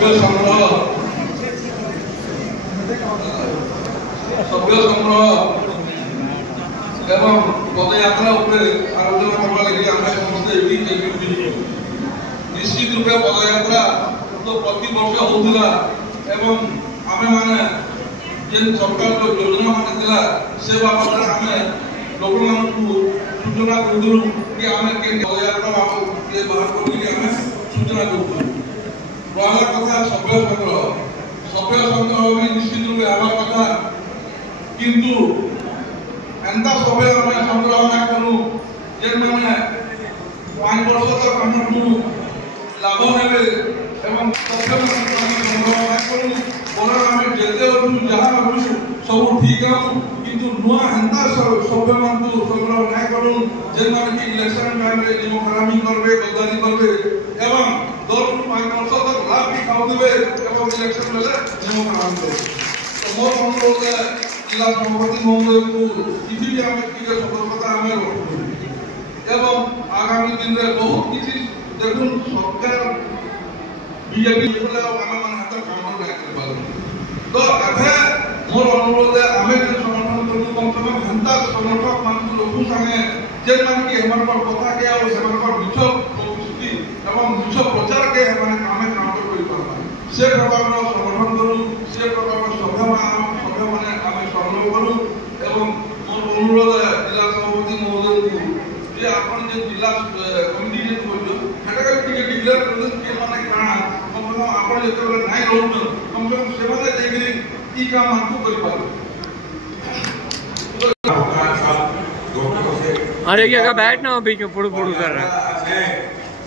सभ्य संग्रह एवं पदयात्रा आलोचना करवा लगे निश्चित रूपे पदयात्रा तो प्रति वर्ष होता एवं आमे माने जेन सरकार जो योजना माने से बाबद आम लोक सूचना करूँ कि आम के पदयात्रा बाहर कर सूचना करूँ रहा कथा सभ्य संग्रह भी निश्चित रूपे हवा कथा किंतु एंता सभ्य संग्रह ना करूँ जेन मैंने 5 वर्ष तक हमको लाभ हे एवं सभ्य संग्रह ना करूँ बड़ा आम जेते जहाँ भावुँ सब ठीक है किंतु नुआ एंता सभ्य मान संग्रह ना करूँ जेन मैंने इलेक्शन टाइम निम खरामी करबे गद्दारी करबे एवं 5 वर्ष तक लाभ भी खाऊे एवं इलेक्शन बेले निम खरामी करबे तो मोर अनुरोध है जिला सभापति महोदय को किसी भी आम सतर्कता आम एवं आगामी दिन में बहुत किसी देखुन सरकार बीजेपी हाथ काम तो एवं मोर अनुरोध है आम जो समर्थन करूँ कम से कम हेन्ता समर्थक मान लोक सागे जेन मान की कथा के और मिछ प्रतिश्रुति एवं मिछ प्रचार के आम काम से प्रकार समर्थन करूँ से प्रकार सभ्य मैंने आम संग्रह करूँ एवं मोर अनुरोध है जिला सभापति महोदय को जे आपन जे जिला कमिटी जे करजो हेटा के डिक्लेयर कर दे के माने काना कम से कम आपन जेते बेले नाही रहउन कम से कम से माने जेगिरी ई काम हमको करि पाबो अरे क्या बैठना बीच में पुड़ पुड़ कर रहा है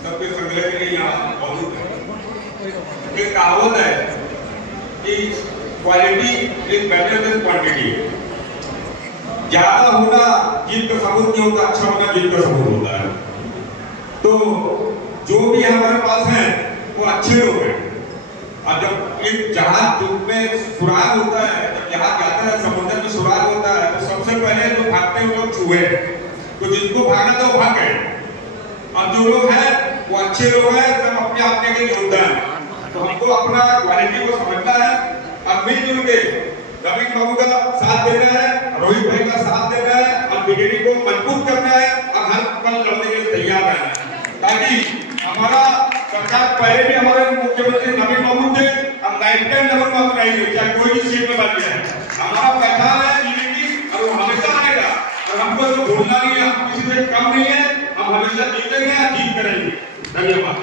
सबके संग्रह के लिए यहाँ मौजूद है। एक कहावत है कि quality is better than quantity. ज्यादा होना जीत का सबूत नहीं होता, अच्छा होना जीत का सबूत होता है। तो जो भी हमारे पास है वो अच्छे लोग हैं। और जब एक जहाज में सुराग होता है, जब जहाज जाता है समुद्र में सुराग होता है तो सबसे पहले जो भागते हैं वो लोग चूहे। तो जिनको भागना था वो भाग गए। अब जो लोग हैं वो अच्छे लोग हैं, सब अपने अपने के योगदान। तो हमको अपना क्वालिटी को समझना है। अब मिलजुल के रवि बाबू का साथ देना है, रोहित भाई का साथ देना है और बीजेपी को मजबूत करना है और हर पल लड़ने के लिए तैयार रहना है, ताकि हमारा सरकार पहले भी हमारे मुख्यमंत्री नवीन बाबू थे, हम 99 नंबर पर रहेंगे चाहे कोई भी सीट में बन जाए। हमारा पहचान है बीजेपी और वो हमेशा रहेगा और हमको तो भूलना नहीं है, हम किसी से कम नहीं है, हम हमेशा जीतेंगे, जीत करेंगे। धन्यवाद।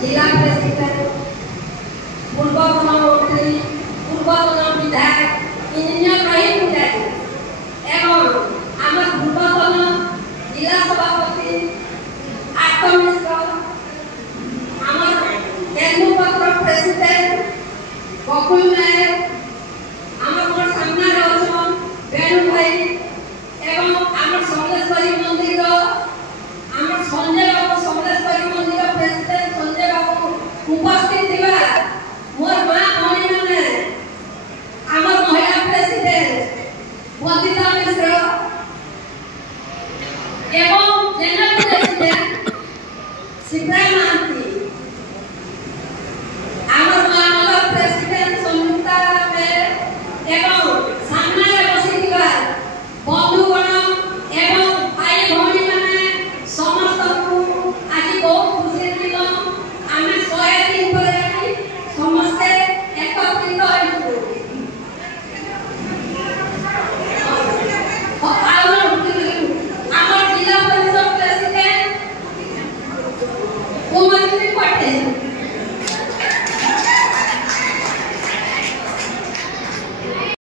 जिला प्रेसिडेंट पूर्वतन मंत्री पूर्वतन विधायक इंजीनियर रही विधायक एवं आम पूर्वतन जिला सभापति आत्म मिश्र आम केन्दुपत्र प्रेसिडेंट बकुल नायक आम सामने अच्छा वेणु भाई एवं आम समलेश्वरी मंदिर आम संजय बाबू समलेश्वरी मंदिर प्रेसिडेंट संजय बाबू उपस्थित थिबा मोर मां भणी माने आम महिला प्रेसिडेंट वंदिता मिश्र एवं जनरल प्रेसिडेंट शिवराय महांती आम महानगर प्रेसिडेंट संयुक्ता एवं सामने बसिथिबा बंधुगण एवं भाई भणी माने समस्त को आज बहुत खुशी दिन आम 100 दिन पर समस्ते एकत्रित जिला परिषद प्रेसिडेंट कुमारी पटेल